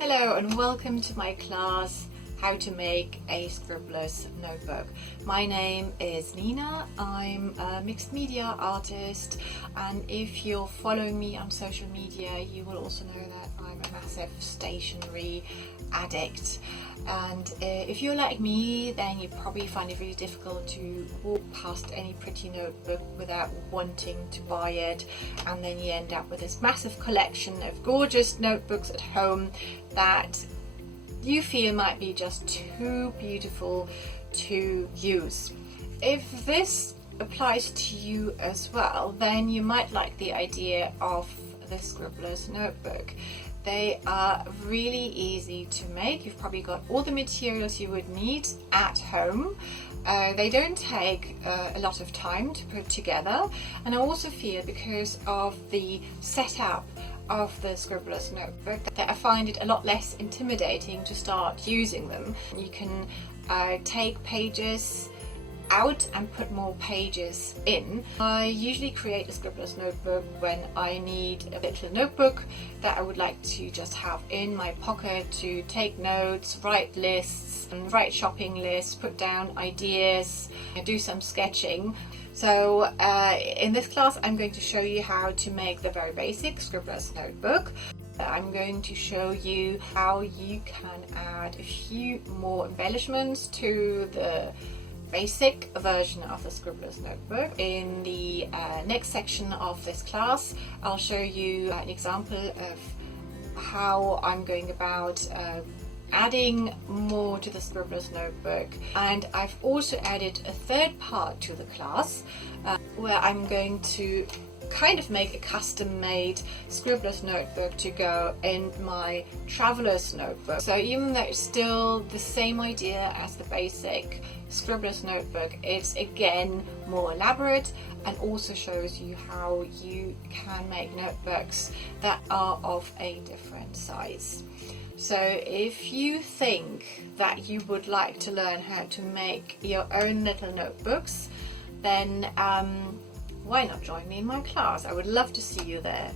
Hello and welcome to my class How to Make a Scribbler's Notebook. My name is Nina, I'm a mixed media artist, and if you're following me on social media you will also know that I'm a massive stationery addict. And if you're like me, then you probably find it really difficult to walk past any pretty notebook without wanting to buy it, and then you end up with this massive collection of gorgeous notebooks at home that you feel might be just too beautiful to use. If this applies to you as well, then you might like the idea of the Scribbler's Notebook. They are really easy to make. You've probably got all the materials you would need at home. They don't take a lot of time to put together, and I also feel, because of the setup of the Scribbler's Notebook, that I find it a lot less intimidating to start using them. You can take pages out and put more pages in. I usually create a Scribbler's Notebook when I need a little notebook that I would like to just have in my pocket to take notes, write lists, and write shopping lists, put down ideas, do some sketching. So in this class I'm going to show you how to make the very basic Scribbler's Notebook. I'm going to show you how you can add a few more embellishments to the basic version of the Scribbler's Notebook. In the next section of this class I'll show you an example of how I'm going about adding more to the Scribbler's Notebook, and I've also added a third part to the class where I'm going to kind of make a custom-made Scribbler's Notebook to go in my traveler's notebook. So even though it's still the same idea as the basic Scribbler's Notebook, it's again more elaborate and also shows you how you can make notebooks that are of a different size. So if you think that you would like to learn how to make your own little notebooks, then why not join me in my class? I would love to see you there.